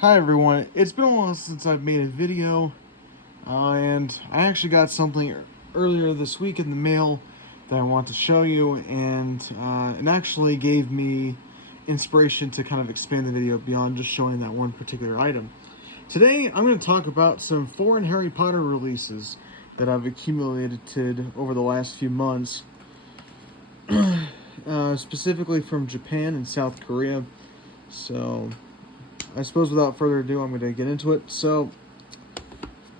Hi everyone, it's been a while since I've made a video, and I actually got something earlier this week in the mail that I want to show you, and it actually gave me inspiration to kind of expand the video beyond just showing that one particular item. Today I'm going to talk about some foreign Harry Potter releases that I've accumulated over the last few months, specifically from Japan and South Korea. So I suppose without further ado, I'm going to get into it. So,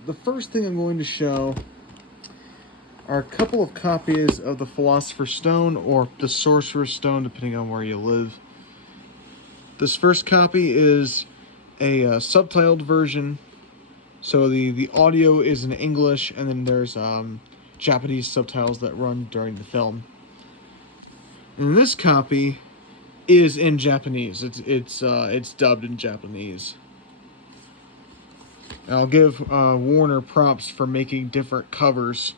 the first thing I'm going to show are a couple of copies of the Philosopher's Stone, or the Sorcerer's Stone, depending on where you live. This first copy is a subtitled version, so the audio is in English, and then there's Japanese subtitles that run during the film. And this copy is in Japanese. It's dubbed in Japanese. And I'll give Warner props for making different covers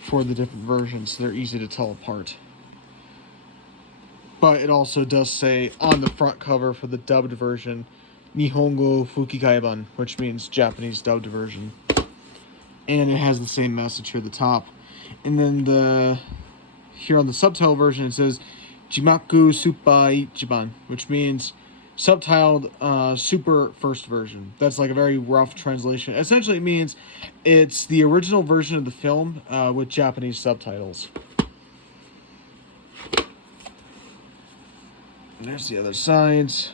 for the different versions, so they're easy to tell apart. But it also does say on the front cover for the dubbed version, Nihongo Fukikaiban, which means Japanese dubbed version. And it has the same message here at the top. And then here on the subtitle version it says Jimaku Super Ichiban, which means subtitled super first version. That's like a very rough translation. Essentially it means it's the original version of the film with Japanese subtitles. And there's the other sides.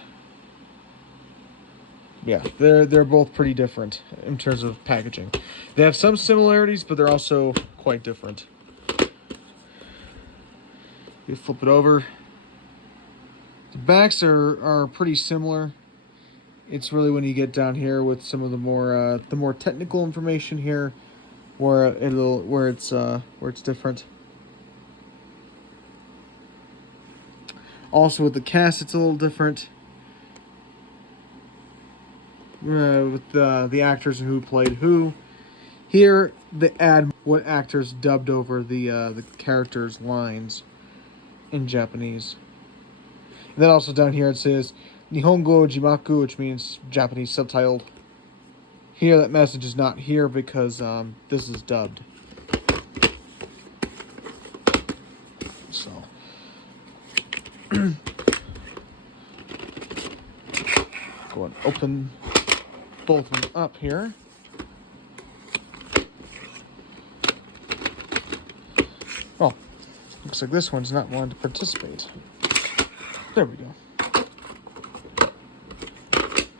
Yeah, they're both pretty different in terms of packaging. They have some similarities, but they're also quite different. You flip it over. The backs are pretty similar. It's really when you get down here with some of the more technical information here, where it's different. Also with the cast, it's a little different. With the actors who played who. Here they add what actors dubbed over the characters' lines in Japanese. And then also down here it says Nihongo Jimaku, which means Japanese subtitled. Here that message is not here because this is dubbed. So go and open both of them up here. Oh, looks like this one's not wanting to participate. There we go.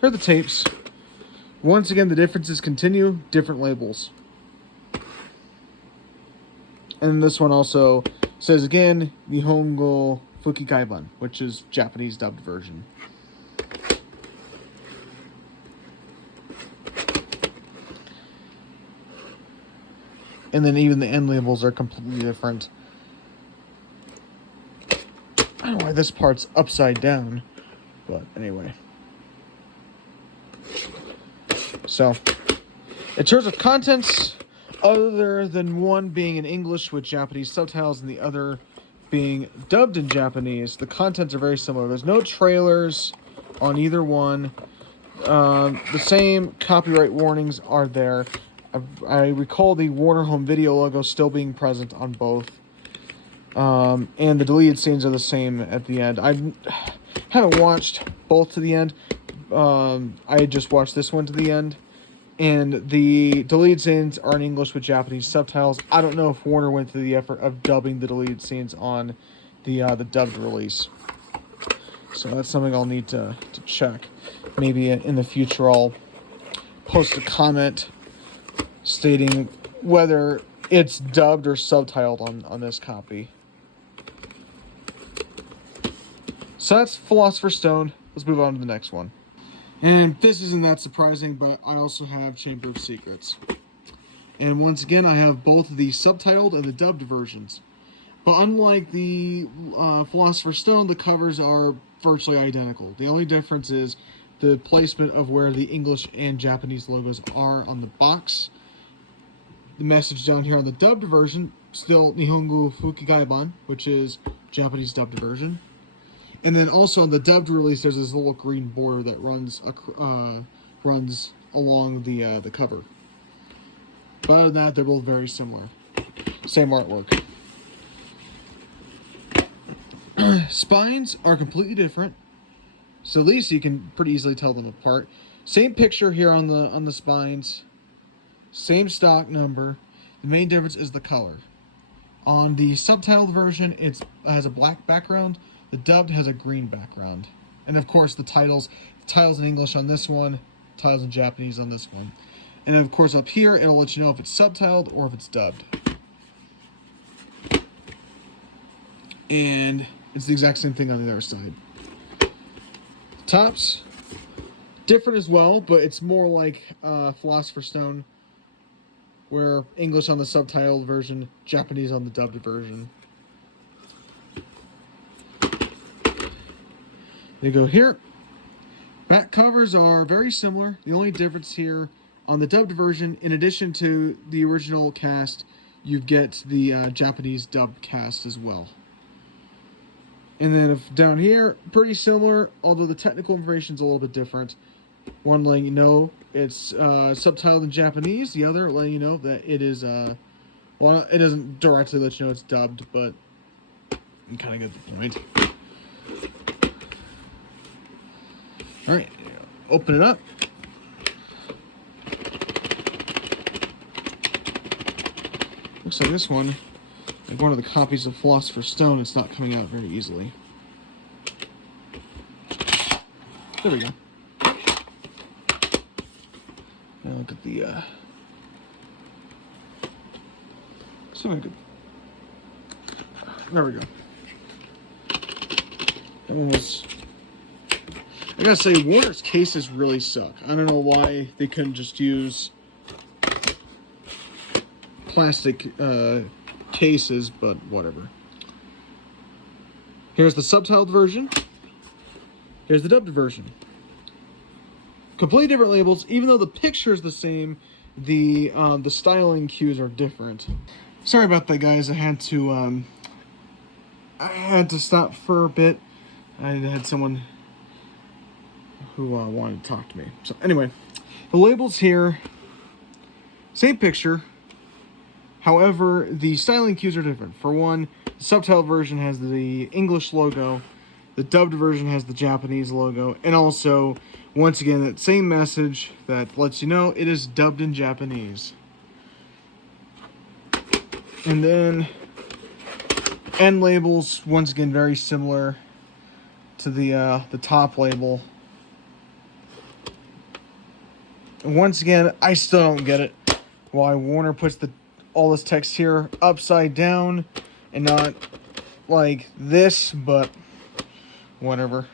Here are the tapes. Once again, the differences continue, different labels. And this one also says again, Nihongo Fukikaiban, which is Japanese dubbed version. And then even the end labels are completely different. I don't know why this part's upside down, but anyway. So, in terms of contents, other than one being in English with Japanese subtitles and the other being dubbed in Japanese, the contents are very similar. There's no trailers on either one. The same copyright warnings are there. I recall the Warner Home Video logo still being present on both. And the deleted scenes are the same at the end. I haven't watched both to the end. I just watched this one to the end. And the deleted scenes are in English with Japanese subtitles. I don't know if Warner went through the effort of dubbing the deleted scenes on the dubbed release. So that's something I'll need to check. Maybe in the future I'll post a comment stating whether it's dubbed or subtitled on this copy. So that's Philosopher's Stone. Let's move on to the next one. And this isn't that surprising, but I also have Chamber of Secrets. And once again, I have both the subtitled and the dubbed versions. But unlike the Philosopher's Stone, the covers are virtually identical. The only difference is the placement of where the English and Japanese logos are on the box. The message down here on the dubbed version, still Nihongo Fukikaiban, which is Japanese dubbed version. And then also on the dubbed release, there's this little green border that runs along the cover. But other than that, they're both very similar. Same artwork. Spines are completely different, so at least you can pretty easily tell them apart. Same picture here on the spines, same stock number. The main difference is the color. On the subtitled version, it has a black background. The dubbed has a green background, and of course the titles in English on this one, titles in Japanese on this one, and then of course up here it'll let you know if it's subtitled or if it's dubbed. And it's the exact same thing on the other side. Tops, different as well, but it's more like Philosopher's Stone, where English on the subtitled version, Japanese on the dubbed version. They go here. Back covers are very similar. The only difference here on the dubbed version, in addition to the original cast, you get the Japanese dubbed cast as well. And then if down here, pretty similar, although the technical information is a little bit different. One letting you know it's subtitled in Japanese, the other letting you know that it is, well, it doesn't directly let you know it's dubbed, but you kind of get the point. Alright, open it up. Looks like this one, like one of the copies of Philosopher's Stone, it's not coming out very easily. There we go. Now look at the, there we go. That one was, I gotta say, Warner's cases really suck. I don't know why they couldn't just use plastic cases, but whatever. Here's the subtitled version. Here's the dubbed version. Completely different labels, even though the picture is the same. The styling cues are different. Sorry about that, guys. I had to stop for a bit. I had someone who wanted to talk to me. So anyway, the labels here, same picture. However, the styling cues are different. For one, the subtitled version has the English logo. The dubbed version has the Japanese logo. And also, once again, that same message that lets you know it is dubbed in Japanese. And then, end labels, once again, very similar to the top label. And once again, I still don't get it. Why Warner puts all this text here upside down and not like this, but whatever.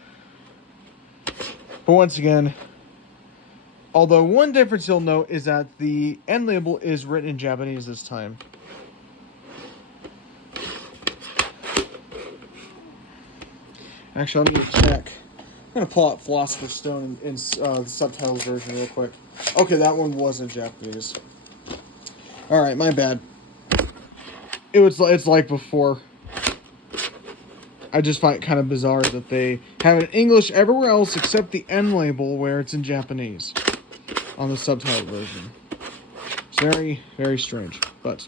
But once again, although one difference you'll note is that the end label is written in Japanese this time. Actually, let me check. I'm going to pull out Philosopher's Stone in the subtitles version real quick. Okay, that one was in Japanese. Alright, my bad. It's like before. I just find it kind of bizarre that they have it in English everywhere else except the end label where it's in Japanese on the subtitle version. It's very, very strange. But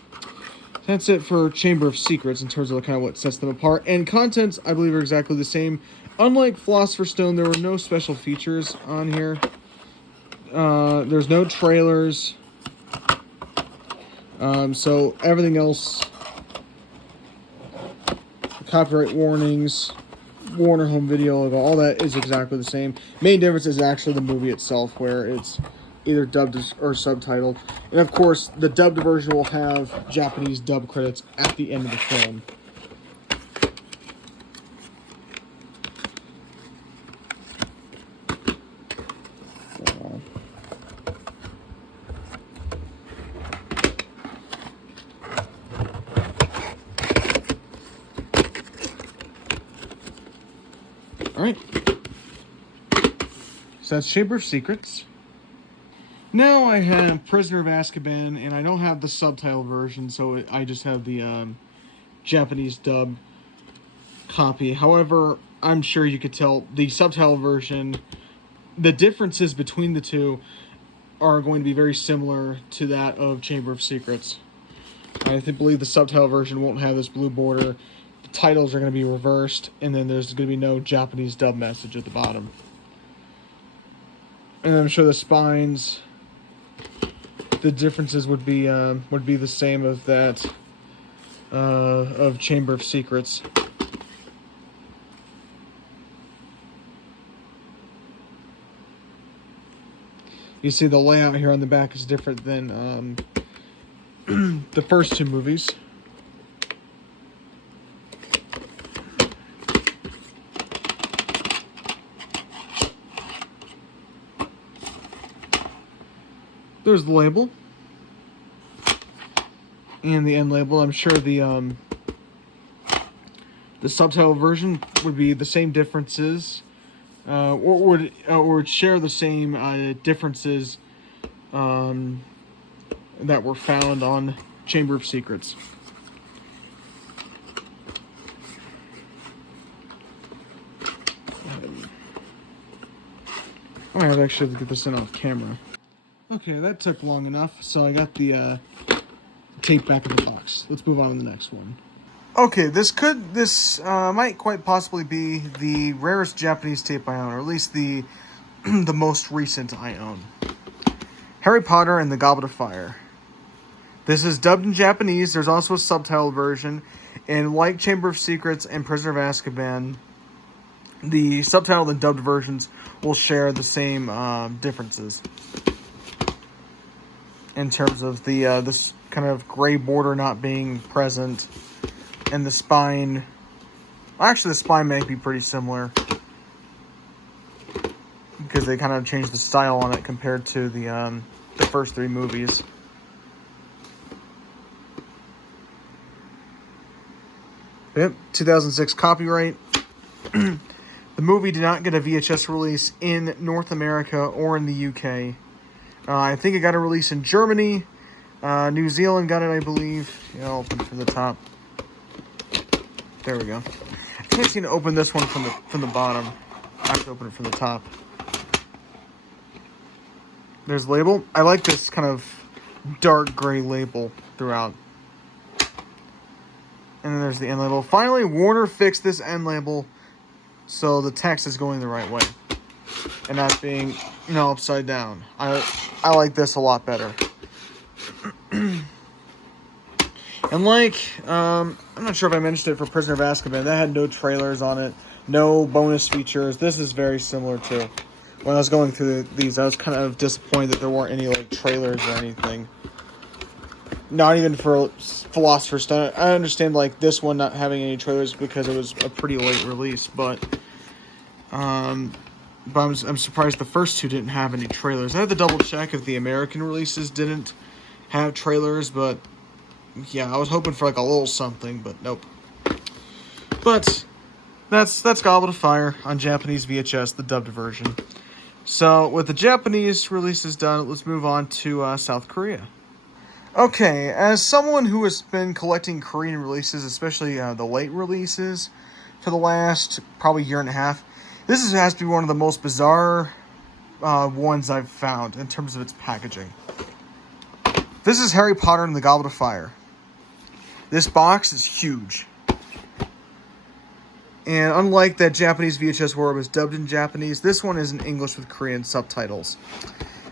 that's it for Chamber of Secrets in terms of kind of what sets them apart. And contents, I believe, are exactly the same. Unlike Philosopher's Stone, there were no special features on here. There's no trailers. So everything else, copyright warnings, Warner Home Video logo, all that is exactly the same. Main difference is actually the movie itself, where it's either dubbed or subtitled. And of course, the dubbed version will have Japanese dub credits at the end of the film. Alright, so that's Chamber of Secrets. Now I have Prisoner of Azkaban, and I don't have the subtitle version, so I just have the Japanese dub. copy. However, I'm sure you could tell the subtitle version, the differences between the two are going to be very similar to that of Chamber of Secrets. believe the subtitle version won't have this blue border. The titles are going to be reversed, and then there's going to be no Japanese dub message at the bottom. And I'm sure the spines, the differences would be the same of that of Chamber of Secrets. You see the layout here on the back is different than the first two movies. There's the label. And the end label. I'm sure the subtitle version would be the same differences. Or would share the same differences that were found on Chamber of Secrets. I have actually to get this in off camera. Okay, that took long enough, so I got the tape back in the box. Let's move on to the next one. Okay, this might quite possibly be the rarest Japanese tape I own, or at least the the most recent I own. Harry Potter and the Goblet of Fire. This is dubbed in Japanese. There's also a subtitled version, and like Chamber of Secrets and Prisoner of Azkaban, the subtitled and dubbed versions will share the same differences in terms of the this kind of gray border not being present. And the spine, actually the spine may be pretty similar because they kind of changed the style on it compared to the first three movies. Yep, 2006 copyright. The movie did not get a VHS release in North America or in the UK. I think it got a release in Germany. New Zealand got it, I believe. Yeah, I'll open from the top. There we go. I can't seem to open this one from the bottom. I have to open it from the top. There's the label. I like this kind of dark gray label throughout. And then there's the end label. Finally, Warner fixed this end label so the text is going the right way and not being, upside down. I like this a lot better. And I'm not sure if I mentioned it for Prisoner of Azkaban, that had no trailers on it, no bonus features. This is very similar to. When I was going through these, I was kind of disappointed that there weren't any trailers or anything. Not even for Philosopher's Stone. I understand this one not having any trailers because it was a pretty late release, but I'm surprised the first two didn't have any trailers. I had to double check if the American releases didn't have trailers, but yeah, I was hoping for a little something, but nope. But that's Goblet of Fire on Japanese VHS, the dubbed version. So with the Japanese releases done, let's move on to South Korea. Okay, as someone who has been collecting Korean releases, especially the late releases, for the last probably year and a half, this has to be one of the most bizarre ones I've found in terms of its packaging. This is Harry Potter and the Goblet of Fire. This box is huge. And unlike that Japanese VHS where it was dubbed in Japanese, this one is in English with Korean subtitles.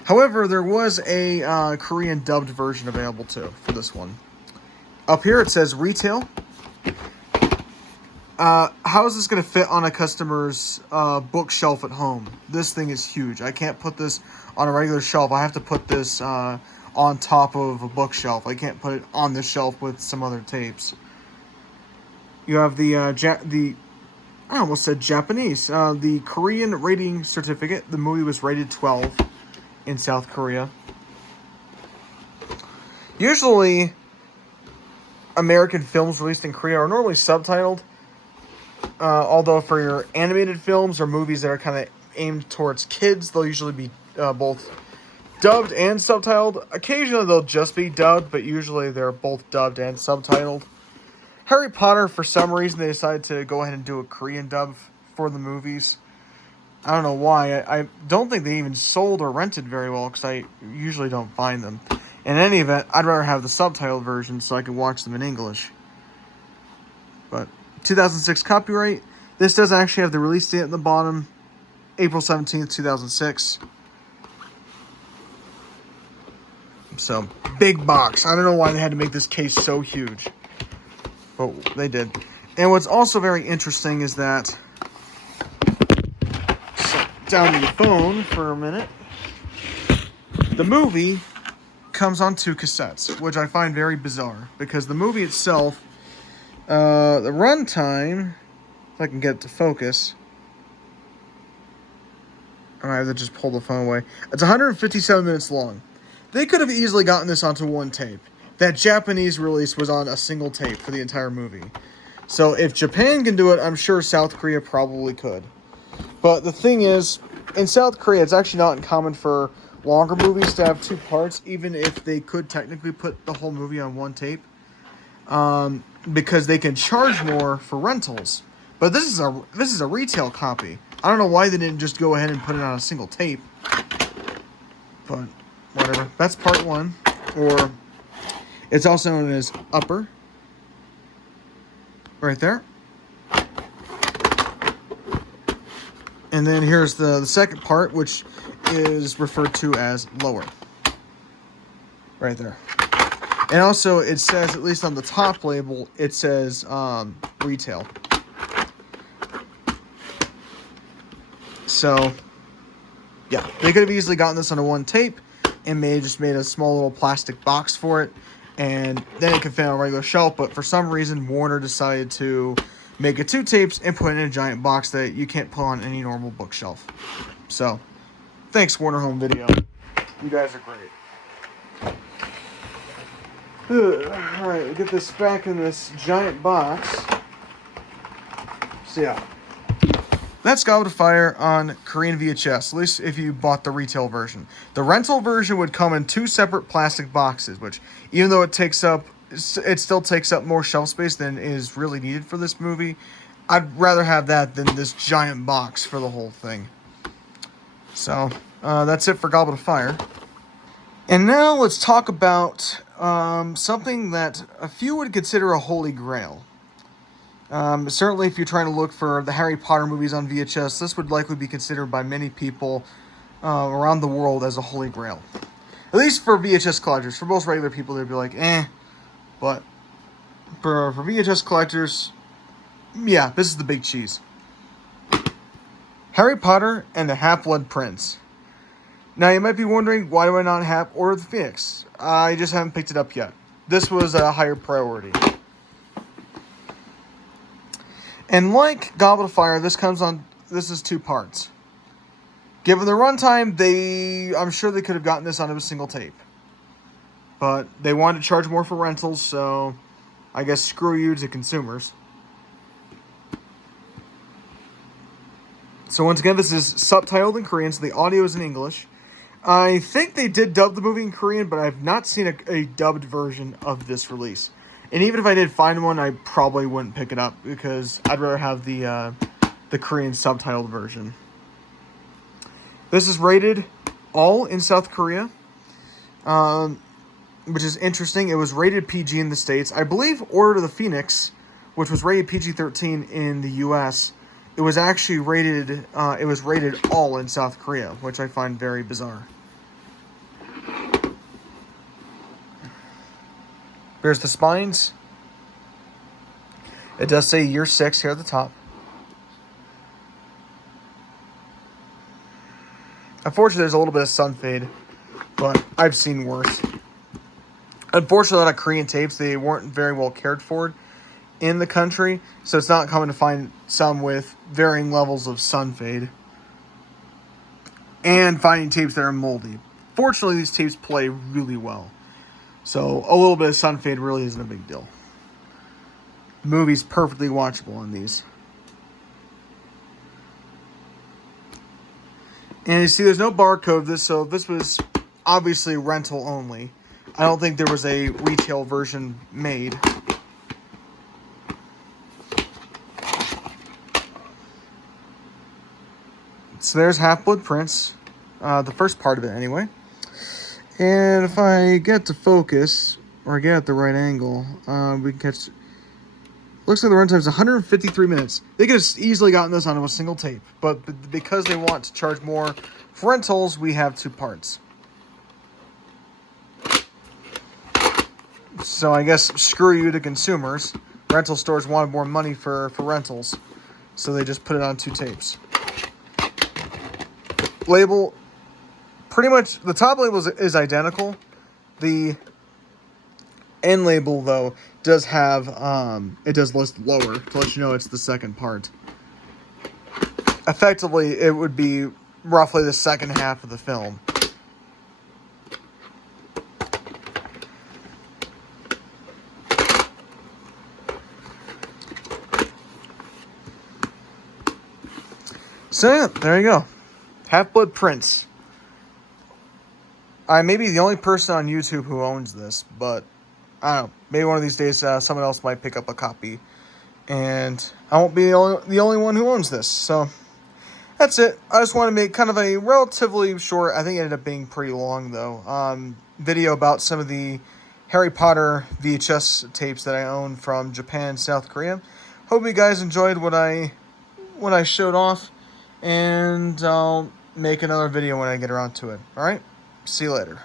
However, there was a Korean dubbed version available too for this one. Up here it says retail. How is this going to fit on a customer's bookshelf at home? This thing is huge. I can't put this on a regular shelf. I have to put this on top of a bookshelf. I can't put it on the shelf with some other tapes. You have the I almost said Japanese. The Korean rating certificate. The movie was rated 12 in South Korea. Usually, American films released in Korea are normally subtitled. Although for your animated films or movies that are kind of aimed towards kids, they'll usually be both dubbed and subtitled. Occasionally they'll just be dubbed, but usually they're both dubbed and subtitled. Harry Potter, for some reason, they decided to go ahead and do a Korean dub for the movies. I don't know why. I don't think they even sold or rented very well because I usually don't find them. In any event, I'd rather have the subtitled version so I can watch them in English. But 2006 copyright. This does actually have the release date at the bottom. April 17th, 2006. So, big box. I don't know why they had to make this case so huge. But they did. And what's also very interesting is that... down to the phone for a minute. The movie comes on 2 cassettes, which I find very bizarre. Because the movie itself... the runtime... If I can get it to focus... I have to just pull the phone away. It's 157 minutes long. They could have easily gotten this onto one tape. That Japanese release was on a single tape for the entire movie. So if Japan can do it, I'm sure South Korea probably could. But the thing is, in South Korea, it's actually not uncommon for longer movies to have 2 parts, even if they could technically put the whole movie on one tape. Because they can charge more for rentals. But this is a retail copy. I don't know why they didn't just go ahead and put it on a single tape. But whatever. That's part 1. Or it's also known as upper. Right there. And then here's the second part, which is referred to as lower. Right there. And also it says, at least on the top label, it says retail. So, yeah, they could have easily gotten this onto one tape and just made a small little plastic box for it, and then it could fit on a regular shelf, but for some reason, Warner decided to make it 2 tapes and put it in a giant box that you can't put on any normal bookshelf. So, thanks, Warner Home Video. You guys are great. Alright, we'll get this back in this giant box. So, yeah. That's Goblet of Fire on Korean VHS, at least if you bought the retail version. The rental version would come in 2 separate plastic boxes, which, even though it still takes up more shelf space than is really needed for this movie, I'd rather have that than this giant box for the whole thing. So, that's it for Goblet of Fire. And now let's talk about something that a few would consider a holy grail. Certainly if you're trying to look for the Harry Potter movies on VHS, this would likely be considered by many people around the world as a holy grail. At least for VHS collectors. For most regular people, they'd be like, eh. But for VHS collectors, yeah, this is the big cheese. Harry Potter and the Half-Blood Prince. Now, you might be wondering, why do I not have Order of the Phoenix? I just haven't picked it up yet. This was a higher priority. And like Goblet of Fire, this is 2 parts. Given the runtime, I'm sure they could have gotten this onto a single tape. But they wanted to charge more for rentals, so I guess screw you to consumers. So once again, this is subtitled in Korean, so the audio is in English. I think they did dub the movie in Korean, but I've not seen a dubbed version of this release. And even if I did find one, I probably wouldn't pick it up because I'd rather have the Korean subtitled version. This is rated all in South Korea, which is interesting. It was rated PG in the States. I believe Order of the Phoenix, which was rated PG-13 in the U.S., it was actually rated. It was rated all in South Korea, which I find very bizarre. There's the spines. It does say year 6 here at the top. Unfortunately, there's a little bit of sun fade, but I've seen worse. Unfortunately, on Korean tapes, they weren't very well cared for in the country, so it's not common to find some with varying levels of sun fade. And finding tapes that are moldy. Fortunately, these tapes play really well. So, a little bit of sun fade really isn't a big deal. The movie's perfectly watchable on these. And you see, there's no barcode, so this was obviously rental only. I don't think there was a retail version made. So there's Half-Blood Prince, the first part of it anyway. And if I get to focus, or get at the right angle, we can catch... Looks like the runtime is 153 minutes. They could have easily gotten this onto a single tape, but because they want to charge more for rentals, we have 2 parts. So I guess screw you to consumers. Rental stores wanted more money for rentals, so they just put it on 2 tapes. Label, pretty much, the top label is identical. The end label, though, does have, it does list lower to let you know it's the second part. Effectively, it would be roughly the second half of the film. So yeah, there you go. Half-Blood Prince. I may be the only person on YouTube who owns this, but I don't know. Maybe one of these days someone else might pick up a copy. And I won't be the only one who owns this. So that's it. I just want to make kind of a relatively short, I think it ended up being pretty long though, video about some of the Harry Potter VHS tapes that I own from Japan and South Korea. Hope you guys enjoyed what I showed off. And I'll make another video when I get around to it. Alright? See you later.